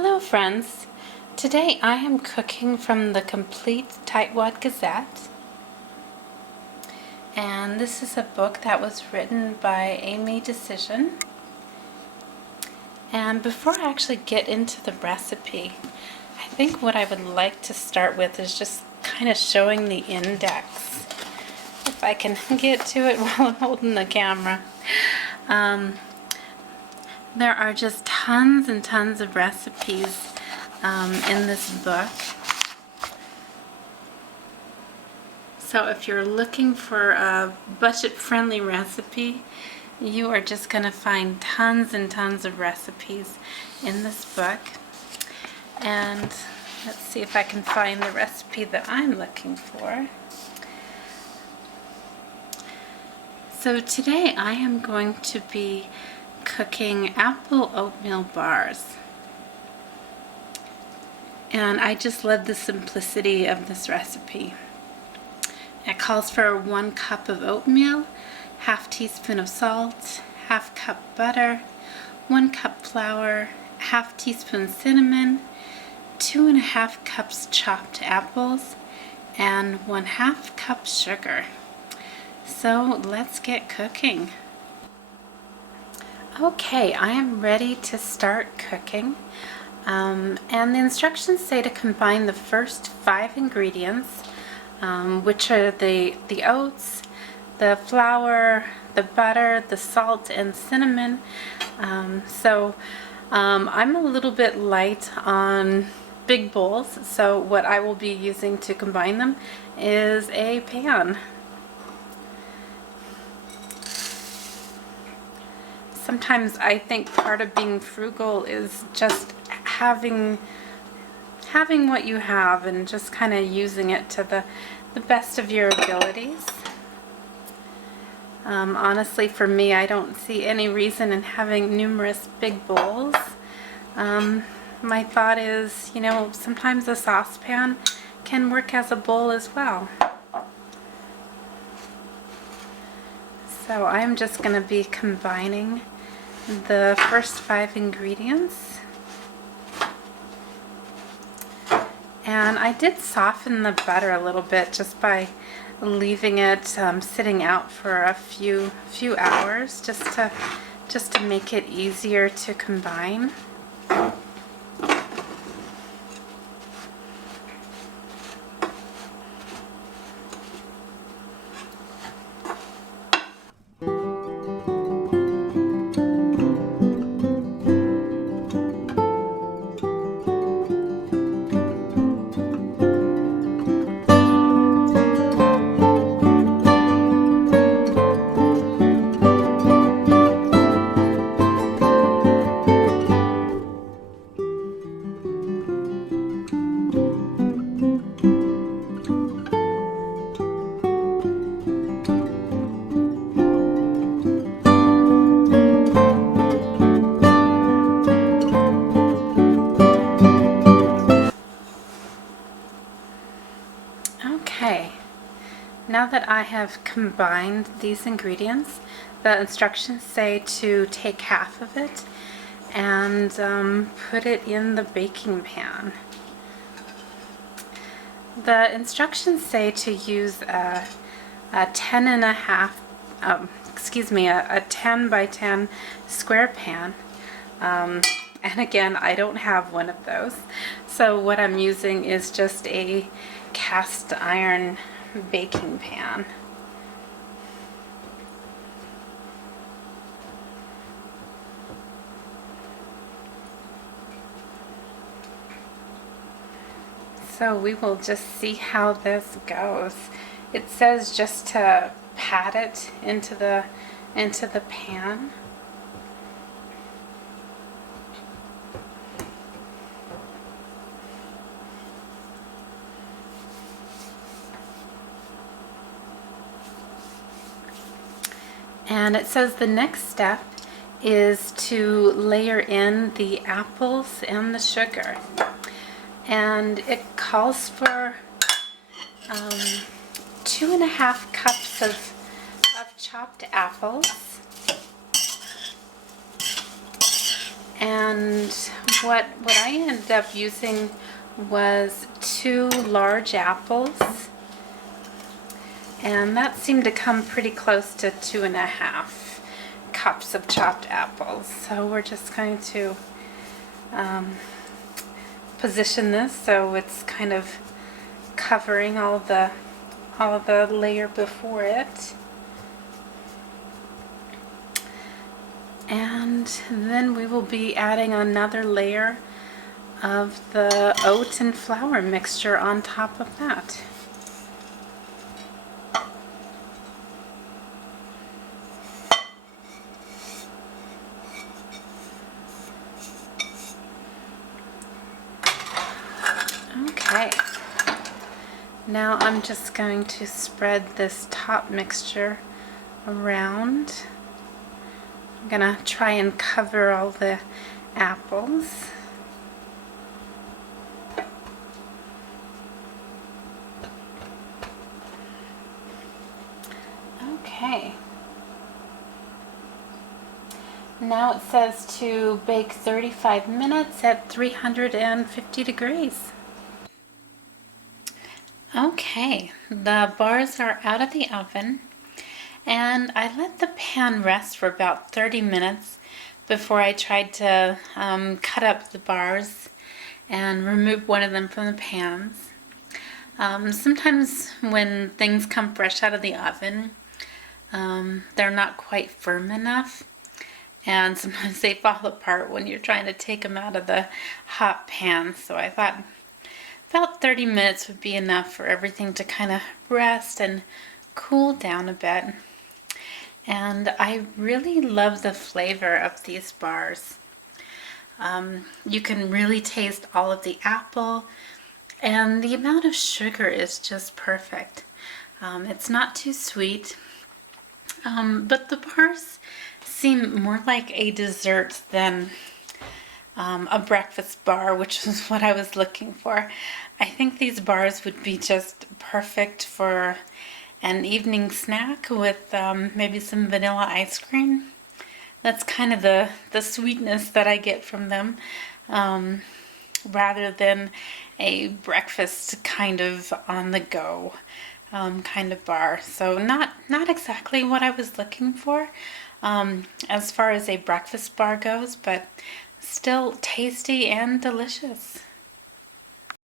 Hello friends, today I am cooking from the Complete Tightwad Gazette, and this is a book that was written by Amy Dacyczyn. And before I actually get into the recipe, I think what I would like to start with is just kind of showing the index, if I can get to it while I'm holding the camera. There are just tons and tons of recipes in this book. So if you're looking for a budget-friendly recipe, you are just going to find tons and tons of recipes in this book. And let's see if I can find the recipe that I'm looking for. So today I am going to be cooking apple oatmeal bars. And I just love the simplicity of this recipe. It calls for 1 cup of oatmeal, ½ teaspoon of salt, ½ cup butter, 1 cup flour, ½ teaspoon cinnamon, 2½ cups chopped apples, and 1/2 cup sugar. So let's get cooking. Okay, I am ready to start cooking. And the instructions say to combine the first 5 ingredients, which are the oats, the flour, the butter, the salt, and cinnamon. I'm a little bit light on big bowls, so what I will be using to combine them is a pan. Sometimes I think part of being frugal is just having what you have and just kind of using it to the best of your abilities. Honestly, for me, I don't see any reason in having numerous big bowls. My thought is, you know, sometimes a saucepan can work as a bowl as well. So I'm just going to be combining the first 5 ingredients. And I did soften the butter a little bit just by leaving it sitting out for a few hours just to make it easier to combine. Okay, now that I have combined these ingredients, the instructions say to take half of it and put it in the baking pan. The instructions say to use a 10 by 10 square pan. And again, I don't have one of those. So what I'm using is just a cast iron baking pan. So we will just see how this goes. It says just to pat it into the pan. And it says the next step is to layer in the apples and the sugar. And it calls for 2½ cups of chopped apples and what I ended up using was 2 large apples, and that seemed to come pretty close to 2.5 cups of chopped apples. So we're just going to position this so it's kind of covering all of the layer before it. And then we will be adding another layer of the oat and flour mixture on top of that. Okay, now I'm just going to spread this top mixture around. I'm gonna try and cover all the apples. Okay. Now it says to bake 35 minutes at 350 degrees. Okay, the bars are out of the oven, and I let the pan rest for about 30 minutes before I tried to cut up the bars and remove one of them from the pans. Sometimes when things come fresh out of the oven, they're not quite firm enough, and sometimes they fall apart when you're trying to take them out of the hot pan. So I thought about 30 minutes would be enough for everything to kind of rest and cool down a bit. And I really love the flavor of these bars. You can really taste all of the apple, and the amount of sugar is just perfect. It's not too sweet, but the bars seem more like a dessert than a breakfast bar, which is what I was looking for. I think these bars would be just perfect for an evening snack with maybe some vanilla ice cream. That's kind of the sweetness that I get from them, rather than a breakfast kind of on the go kind of bar. So not exactly what I was looking for as far as a breakfast bar goes, but still tasty and delicious.